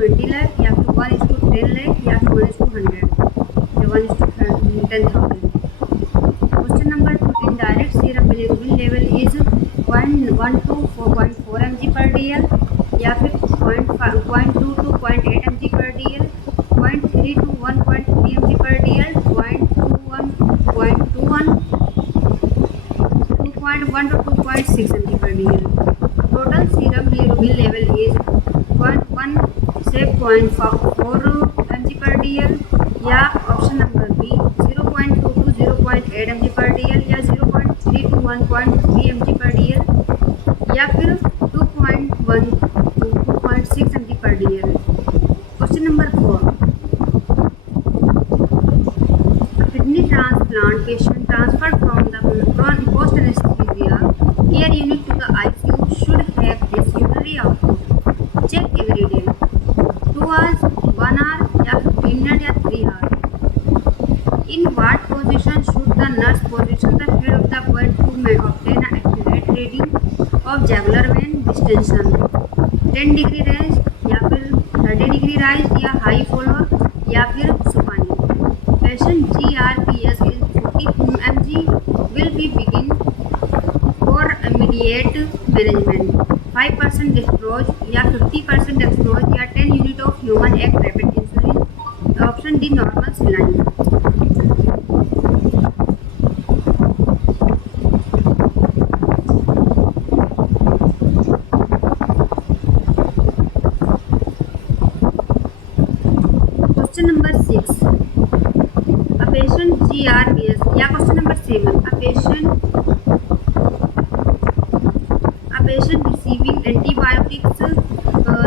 20 लाख या फिर 1:10 लाख या फिर 1:100 या 1:10,000. Question number 2. In direct serum bilirubin level is 1 to 4.4 mg per dl या फिर 0.2 to 0.8 mg per dl, 0.3 to 1.3 mg per dl, 0.21 2.1 to 2.6 mg per dl. Total serum bilirubin level is 0.1 से 0.4 mg per dl या option number B 0.2 to 0.8 mg per dl या 0.3 to 1.3 mg per dl या फिर 2.1 to 2.6 mg per dl. Question number 4. A kidney transplant patient transferred from the post anesthesia care unit to the ICU should have this urinary output. Check every day. 2 hours, 1 hour या 15 minutes या 3 hours. In what position should the nurse position the head of the bed to obtain an accurate reading of jugular vein distension? 10 degree raise या फिर 30 degree rise या high follower या फिर supine. Patient GRPS is 40 mg will be begin for immediate management. 5% dextrose या 50% dextrose या 10 unit of human act rapid insulin. Option D normal saline. Question number 6. A patient GRPS या question number 7. A patient receiving antibiotics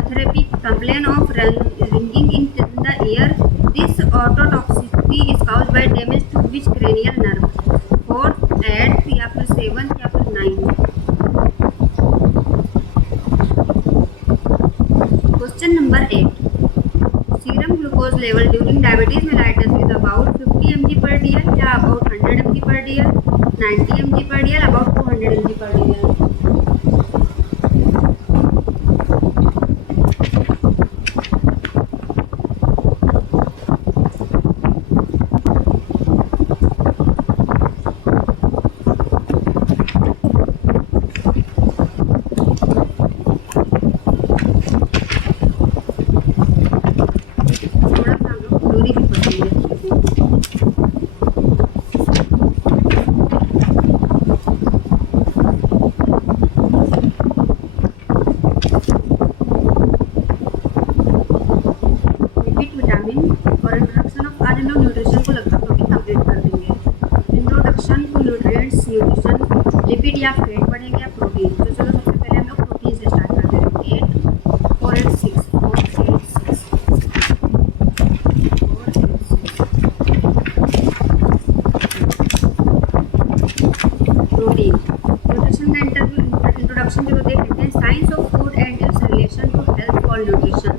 therapy complain of ringing in the ear. This ototoxicity is caused by damage to which cranial nerve? 4th, 8th या फिर 7th या फिर 9th. Question number 8. Serum glucose level during diabetes mellitus is about 50 mg per dl या about 100 mg per dl, 90 mg per dl, about 200 mg per dl. और introduction of आज हम लोग nutrition को लगभग टॉपिक कंप्लीट कर देंगे. Introduction to nutrients nutrition lipid या फैट बढ़ेंगे या प्रोटीन. तो चलो सबसे पहले हम लोग प्रोटीन से स्टार्ट करते हैं. 8 4 8 6 4 8 6 प्रोटीन. न्यूट्रिशन का इंट्रोडक्शन जो देख लेते हैं. Science of food and its relation to health called nutrition.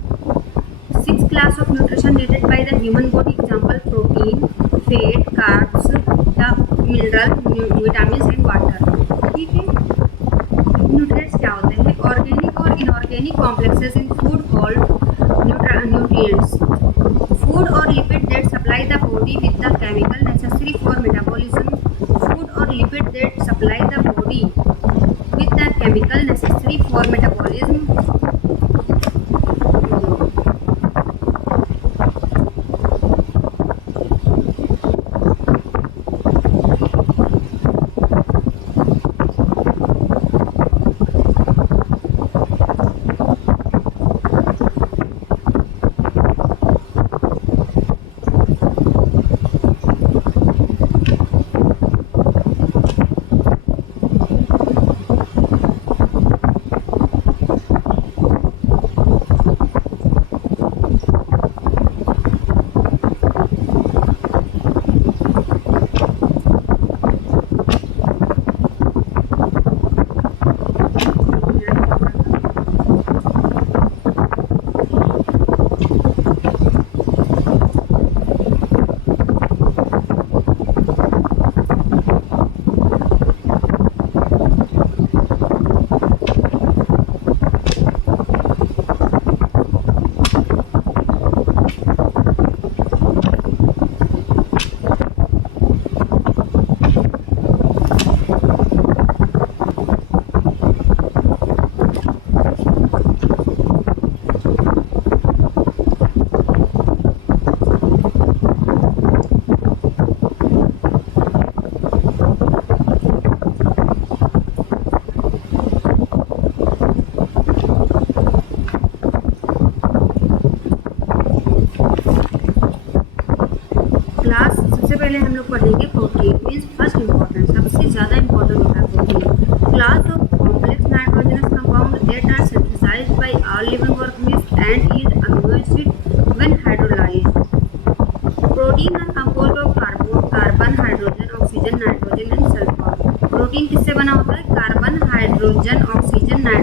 6 class of nutrition needed by the human body. Example protein, fat, carbs, the mineral, vitamins and water. ठीक है. Nutrients क्या होते हैं? ऑर्गेनिक और inorganic complexes in food called nutrients. Food और lipid that supply the body with the chemical necessary for metabolism. Food और lipid that supply the body with the chemical necessary for metabolism.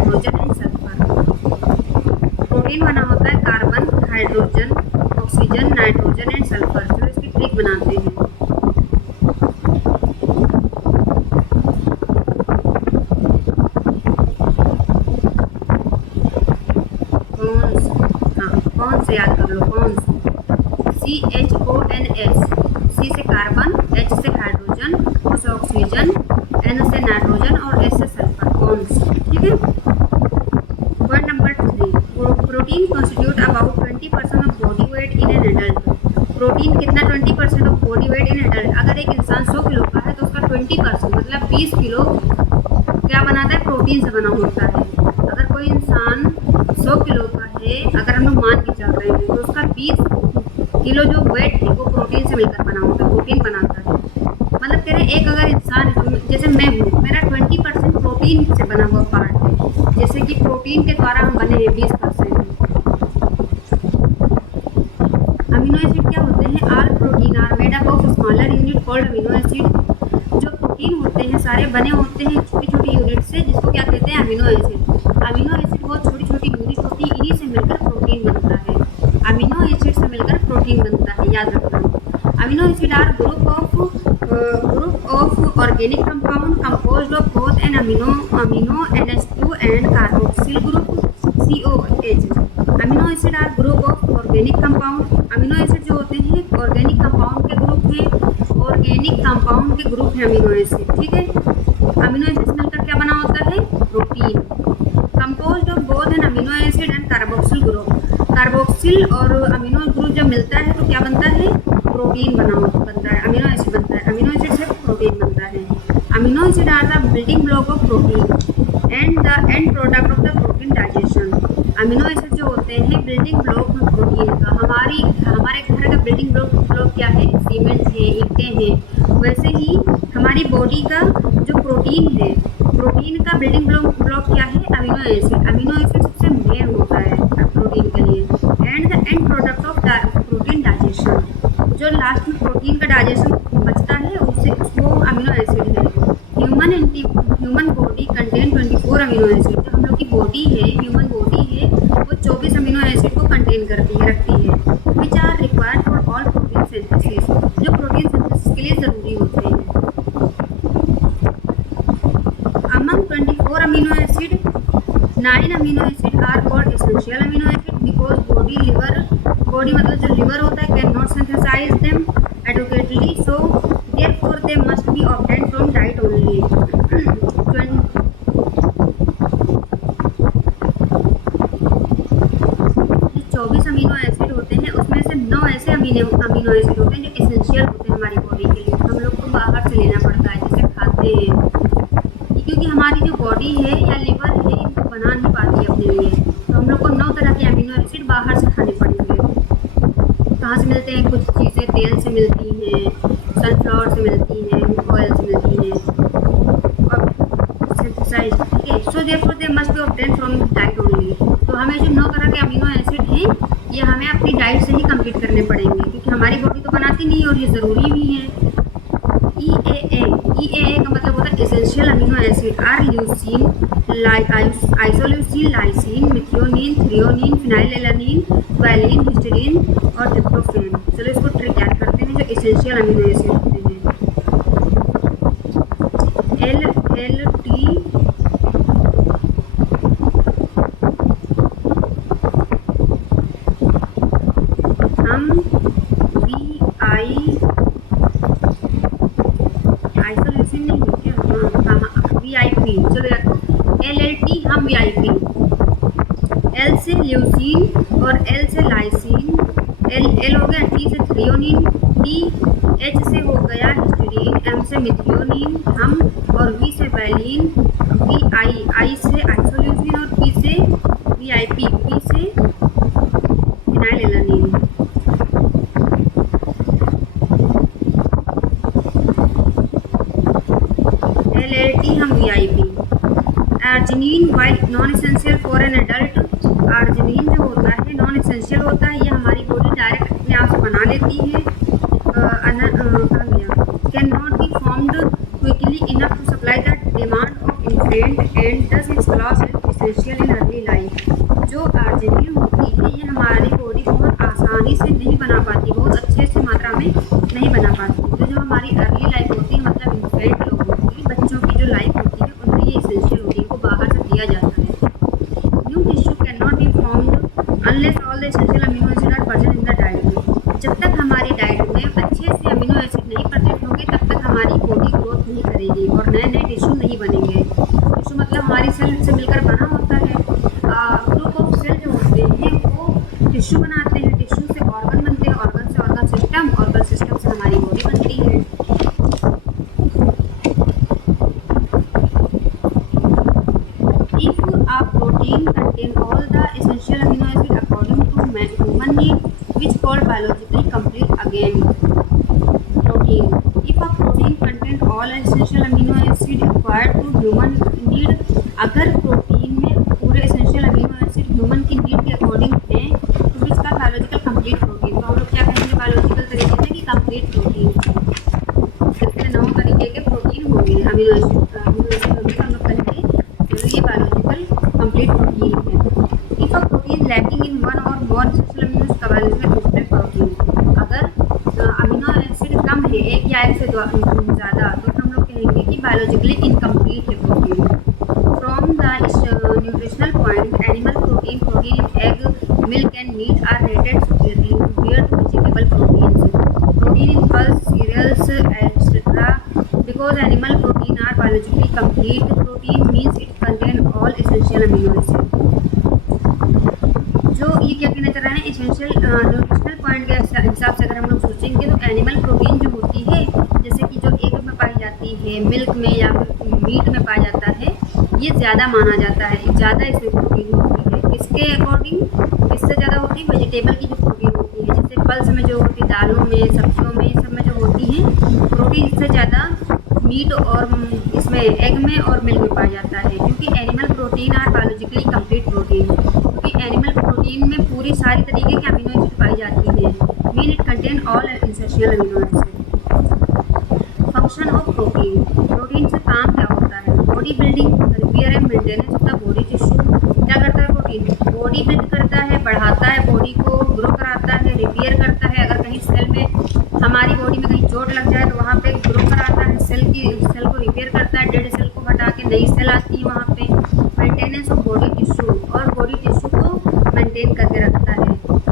Nitrogen and sulphur. Protein बना होता है carbon, hydrogen, oxygen, nitrogen and sulphur. चलो इसकी trick बनाते हैं। कौन से याद कर लो, कौन से? CHONS, C से कार्बन, H से हाइड्रोजन, O से ऑक्सीजन, N से नाइट्रोजन और S से सल्फर। कौन से? ठीक है। Point number 3, protein constitute about 20% of body weight in an adult. Protein कितना? 20% of body weight in adult. अगर एक इंसान 100 किलो का है तो उसका 20% मतलब 20 किलो क्या बनाता है? प्रोटीन से बना होता है। अगर कोई इंसान 100 किलो का है, अगर हम लोग मान के चल रहे हैं, तो उसका 20 किलो जो वेट है वो प्रोटीन से मिलकर बना होता है, प्रोटीन बनाता है। मतलब कह रहे हैं एक अगर इंसान है, जैसे मैं हूँ, मेरा 20% प्रोटीन से बना हुआ पार्ट है, जैसे कि प्रोटीन के द्वारा हम बने हैं 20%। अमीनो एसिड क्या होते हैं? All protein are made up of smaller unit called amino acid. जो प्रोटीन होते हैं सारे बने होते हैं छोटी छोटी यूनिट से, जिसको क्या कहते हैं? Amino acid. अमीनो एसिड बहुत छोटी छोटी यूनिट होती है, इन्हीं से मिलकर प्रोटीन बनता है। अमीनो एसिड से मिलकर प्रोटीन बनता है, याद रखना। Amino acid are group of organic compound composed of both an amino NH2 and carboxyl group COH। Amino acid are group of organic compound. Amino acid जो होते हैं ऑर्गेनिक कंपाउंड के ग्रुप हैं, ऑर्गेनिक कंपाउंड के group है amino acid. ठीक है। Amino acid से मिलकर क्या बना होता है? Protein. Composed of both an amino acid and carboxyl group. Carboxyl और अमीनो ग्रुप जब मिलता है तो क्या बनता है? प्रोटीन बनता है, अमीनो एसिड बनता है। अमीनो एसिड से प्रोटीन बनता है। Amino acid are the building block of protein and the end product of the protein digestion. Amino acid जो होते हैं बिल्डिंग ब्लॉक प्रोटीन का। हमारे घर का बिल्डिंग ब्लॉक क्या है? सीमेंट है, ईंटें हैं। वैसे ही हमारी बॉडी का जो प्रोटीन है, प्रोटीन का बिल्डिंग ब्लॉक क्या है? Amino acid. अमीनो एसिड सबसे मेन होता है प्रोटीन के लिए। And the end product of protein digestion. जो लास्ट में प्रोटीन का डाइजेशन बचता है उसको अमीनो एसिड है। Human body contain 24 amino acid. जो हम लोग की बॉडी है, ह्यूमन बॉडी है, वो 24 अमीनो एसिड को कंटेन रखती है, which are required for all protein synthesis. जो प्रोटीन सिंथेसिस के लिए ज़रूरी होते हैं। Among 24 amino acid, 9 amino acid are called essential amino acid because body मतलब जो लिवर होता है can not synthesize them adequately, so therefore they must be obtained from diet only. 24 amino acid होते हैं, उसमें से 9 ऐसे अमीनो एसिड होते हैं जो एसेंशियल होते हैं हमारी बॉडी के लिए। हम लोग को बाहर से लेना पड़ता है, जैसे खाते हैं, क्योंकि हमारी जो बॉडी है या लिवर है इनको बना नहीं पाती अपने लिए, तो हम लोग को 9 तरह के अमीनो एसिड बाहर से खाने पड़ेंगे। कहाँ से मिलते हैं? कुछ चीज़ें तेल से मिलती हैं, सनफ्लावर से मिलती हैं, ऑयल से मिलती हैं और सिंथेसाइज। ठीक है। सो therefore they must be obtained from diet only. तो हमें जो 9 तरह के अमीनो एसिड हैं ये हमें अपनी डाइट से ही कंप्लीट करने पड़ेंगे, क्योंकि हमारी बॉडी तो बनाती नहीं और ये ज़रूरी भी है। EAA का मतलब होता है essential amino acid are leucine, isoleucine, lysine, methionine, threonine, phenylalanine, valine, histidine और ट्रिप्टोफैन। चलो इसको ट्रिक याद करते हैं जो एसेंशियल अमीनो एसिड होते हैं। LLT हम आइसोल्यूसिन नहीं है क्या? हाँ VIP। चलो LLT हम VIP। L से ल्यूसीन और L से लाइसिन, L हो गया, T से थ्रियोनिन, H से हो गया हिस्टीडीन, M से मिथियोनिन हम और V से वैलिन, I से आइसोल्यूसिन और P से VIP, P से फिनाइलएलानिन। LLT हम VIP। Arginine while non essential for an adult. Arginine जो होता है नॉन एसेंशियल होता है, ये हमारी बॉडी डायरेक्ट अपने आप से बना लेती है। Can not be formed quickly enough to supply the demand of infant and thus its loss and essential in early life। जो arginine होती है ये हमारी बॉडी बहुत आसानी से नहीं बना पाती, बहुत अच्छे से मात्रा में नहीं बना पाती। तो जो हमारी अर्ली लाइफ होती है, मतलब इन्फेंट लोग होती है, बच्चों की जो लाइफ होती है, उनमें ये एसेंशियल होती है, को बाहर से दिया जाता है। New tissue can not be formed unless all the essential amino acid are present in the diet. जब तक हमारी डाइट में अच्छे से अमीनो एसिड नहीं प्रेजेंट होंगे तब तक हमारी बॉडी ग्रोथ नहीं करेगी और नए नए टिश्यू नहीं बनेंगे। टिश्यू मतलब हमारी सेल से मिलकर बना होता है। ग्रुप ऑफ सेल जो होते हैं वो टिश्यू बनाते हैं, टिश्यू से ऑर्गन बनते हैं, ऑर्गन से ऑर्गन सिस्टम से हमारी बॉडी बनती है। If a protein contain all the essential amino acid according to human need, which called biologically complete again protein. If a protein contain all essential amino acid required to human need, अगर protein में पूरे essential amino acid human की need के according है तो which का biological complete protein. तो हम लोग क्या कहेंगे बायोलॉजिकल तरीके से कि कंप्लीट प्रोटीन। जिसमें 9 तरीके के प्रोटीन होंगे अमीनो एसिड होंगे तो हम लोग कहेंगे तो ये बायोलॉजिकल कंप्लीट प्रोटीन है। If a protein lacking in one और मोर एसेंशियल अमीनो एसिड का बायोलॉजिकल कंप्लीट प्रोटीन। अगर अमीनो एसिड कम है, एक या एक से ज़्यादा, तो हम लोग कहेंगे कि बायोलॉजिकली इनकम्प्लीट है protein. From the nutritional point animal protein in egg, milk and meat are rated superiorly compared to vegetable proteins. Protein in pulse, cereals, etc. Because animal protein are biologically complete, protein means it contain all essential amino acids. जो ये क्या कहना चाह रहा है essential nutritional point के हिसाब से अगर हम लोग सोचेंगे तो एनिमल प्रोटीन जो होती है जैसे कि जो एग में पाई जाती है, मिल्क में या फिर मीट में पाया जाता है, ये ज़्यादा माना जाता है, ज़्यादा इसमें प्रोटीन होती है। किसके अकॉर्डिंग किससे ज़्यादा होती है? वेजिटेबल की जो प्रोटीन होती है, जैसे पल्स में जो होती है, दालों में, सब्जियों में, सब में जो होती है प्रोटीन, इससे ज़्यादा मीट और इसमें एग में और मिल्क में पाया जाता है। क्योंकि animal protein are biologically complete protein, क्योंकि एनिमल प्रोटीन में पूरी सारी तरीके के अमीनो एसिड पाई जाती है। Mean it contain all essential amino acid. Function of protein, protein से काम क्या होता है? Body building, repair and maintenance of the body tissue. क्या करता है प्रोटीन? बॉडी बिल्ड करता है, बढ़ाता है, बॉडी को ग्रो कराता है, रिपेयर करता है। अगर कहीं सेल में हमारी बॉडी में कहीं चोट लग जाए तो वहाँ पे ग्रो कराता है, सेल को रिपेयर करता है, डेड सेल को हटा के नई सेल आती है वहाँ पे। मेंटेनेंस ऑफ बॉडी टिश्यू, और बॉडी टिश्यू को मेंटेन करके रखता है।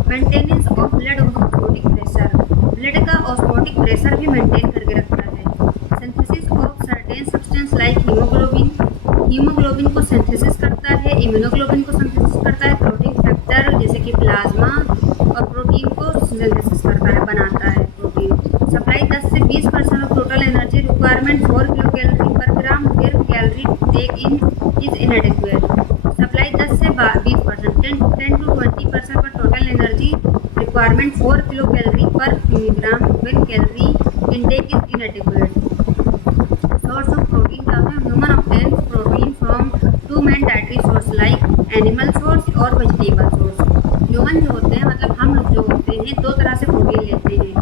Maintenance of blood osmotic pressure, blood का ऑस्मोटिक प्रेशर भी मेंटेन करके रखता है। Synthesis of certain substance like haemoglobin, haemoglobin को सिंथेसिस करता है, इम्यूनोग्लोबिन को सिंथेसिस करता है, क्लोटिंग फैक्टर जैसे कि प्लाज्मा और प्रोटीन को सिंथेसिस करता है, बनाता है प्रोटीन। सप्लाई 10 से 20% of total energy requirement 4 kilo calorie per gram, where calorie take in is inadequate. Supply 10 से 20%, 10 to 20% per total energy requirement 4 kilo calorie per gram, where calorie intake is inadequate. Source of protein क्या है? Human obtain protein from 2 main dietary source like animal source और vegetable source. Human जो होते हैं, मतलब हम लोग जो होते हैं, 2 तरह से प्रोटीन लेते हैं।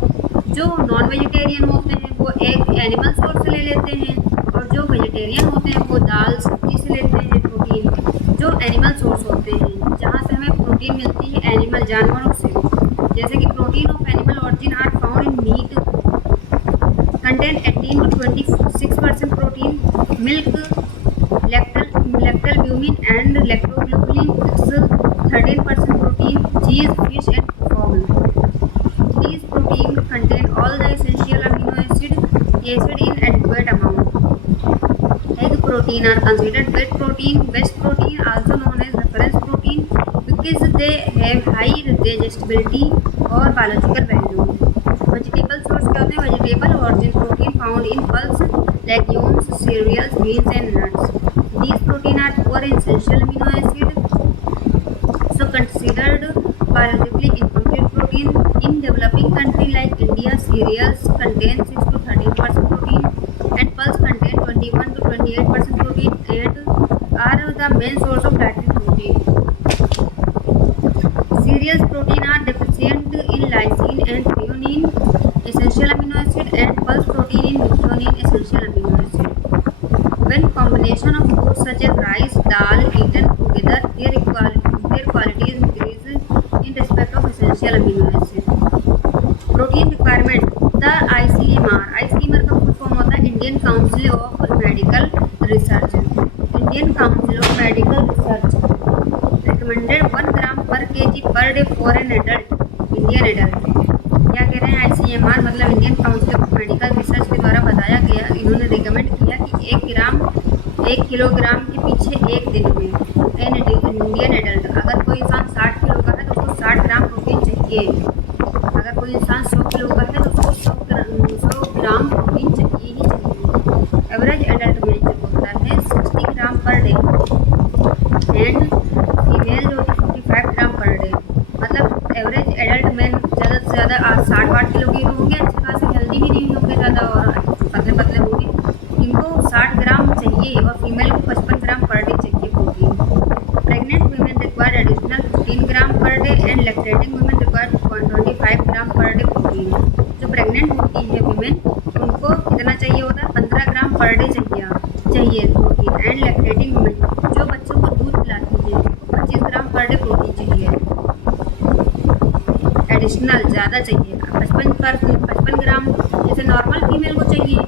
जो नॉन वेजिटेरियन होते हैं वो एक एनिमल सोर्स से ले लेते हैं, और जो वेजिटेरियन होते हैं वो दाल सब्जी से लेते हैं प्रोटीन। जो एनिमल सोर्स होते हैं जहाँ से हमें प्रोटीन मिलती है एनिमल जानवरों से, जैसे कि protein of animal origin are found in meat contain 18 to 26% protein, milk lactalbumin and lactoglobulin 13% protein, cheese, fish and fowl. These protein contain all the essential amino acid in adequate amount. Egg protein are considered best protein also known as reference protein because they have high digestibility और biological value. Vegetable source क्या होते हैं? Vegetable origin protein found in pulse, legumes, cereals, beans and nuts. These protein are poor in essential amino acid, so considered biologically incomplete protein. In developing country like India, cereals contain 6 to 13% protein, and pulse contain 21 to 28% protein, and are the main source of dietary protein. Cereals protein are deficient in lysine and threonine essential amino acid, and pulse protein in methionine essential amino acid. When combination of foods such as rice, dal eaten together, their quality is increased in respect of essential amino acids. Protein requirement. The ICMR का full form होता है Indian council of medical research. Indian council of medical research recommended 1 gram per KG per day for an adult Indian adult. क्या कह रहे हैं ICMR मतलब Indian council of medical research के द्वारा बताया गया, इन्होंने रिकमेंड किया कि 1 किलोग्राम के पीछे एक दिन में एन इंडियन एडल्ट अगर कोई इंसान 60 किलो का है तो उसको 60 ग्राम प्रोटीन चाहिए। अगर कोई इंसान 100 किलो का है तो उसको 100 ग्राम प्रोटीन चाहिए ही चाहिए। एवरेज एडल्ट में जो होता है 60 ग्राम पर डे एंड फीमेल जो होती है 45 ग्राम पर डे। मतलब एवरेज एडल्ट मैन ज़्यादा से ज़्यादा 60-60 किलो के होंगे, अच्छे खासे हेल्दी भी नहीं होंगे ज़्यादा और पतले पतले होंगे, इनको 60 ग्राम चाहिए और फीमेल को 55 ग्राम पर डे चाहिए protein. Pregnant women required additional 15 gram per day and lactating women required 25 gram per day protein. जो प्रेग्नेंट होती है वुमेन उनको कितना चाहिए होता है 15 ग्राम पर डे चाहिए प्रोटीन एंड लैक्टेटिंग वुमेन जो बच्चों को दूध पिलाती है 25 ग्राम पर डे प्रोटीन चाहिए एडिशनल ज़्यादा चाहिए। 55 ग्राम जैसे नॉर्मल फीमेल को चाहिए,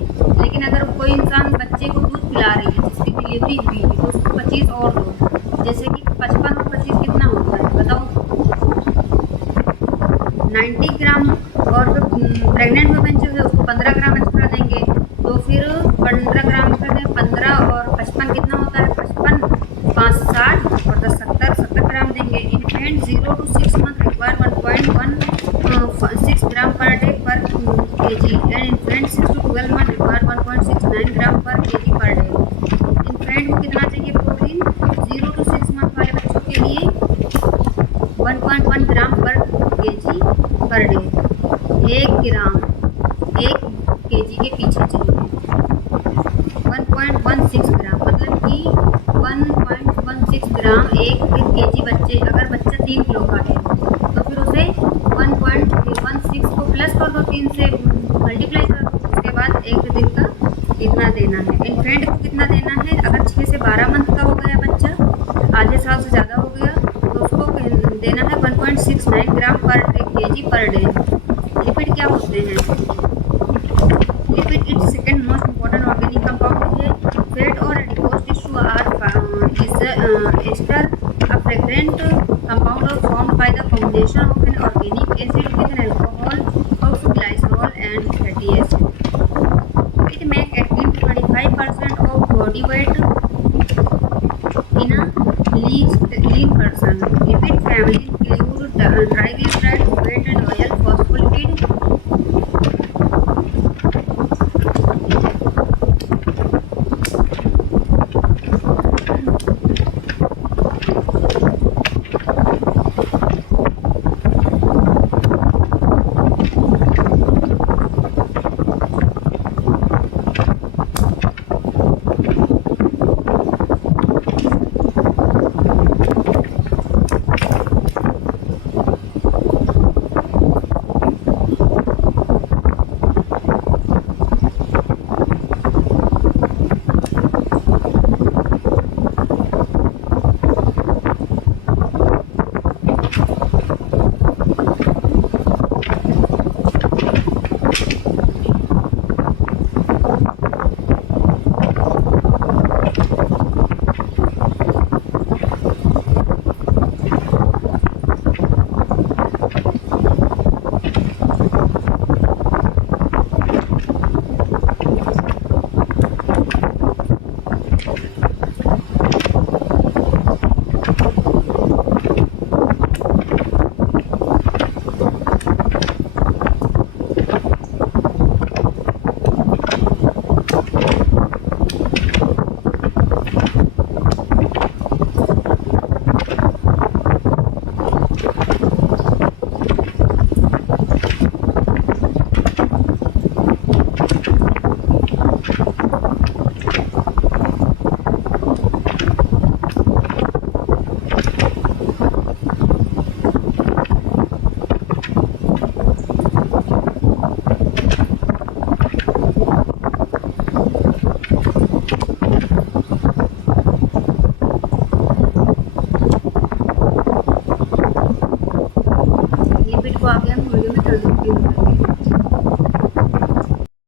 लेकिन अगर कोई इंसान बच्चे को दूध पिला रही है जिसकी डिलीवरी हुई है तो उसको 25 और दो, जैसे कि 55 और 25 कितना होता है बताओ 90 ग्राम। और प्रेग्नेंट वुमेन जो है उसको 15 ग्राम एक्स्ट्रा देंगे तो फिर 15 ग्राम कर दें 15 और 55 कितना होता है 55 5 60 और 10 70 ग्राम देंगे। Infant 0 to 6 month require 1.16 gram per day per KG and infant 6 to 12 month require 1.69 gram per KG per day. Infant को कितना चाहिए प्रोटीन 0 to 6 मंथ वाले बच्चों के लिए 1.1 ग्राम पर केजी पर डे। 1 ग्राम 1 केजी के पीछे चाहिए 1.16 ग्राम मतलब कि 1.16 ग्राम एक केजी बच्चे अगर बच्चा 3 किलो का है तो फिर उसे 1.16 को प्लस कर दो 3 से मल्टीप्लाई कर दो, उसके बाद एक दिन का कितना देना है। इन्फेंट को कितना देना है अगर 6 से 12 मंथ का हो गया बच्चा आधे साल से ज़्यादा हो गया तो उसको देना है 1.69 gram per KG per day. Lipid क्या होते हैं lipid its second most important organic compound है। फैट और adipose tissue are ester a fragrant compound or formed by the combination of an organic acid with an alcohol also glycerol and fatty acid. It make 18 to 25% of body weight in a lean person. Lipid family include triglyceride, fat and oil, phospholipid,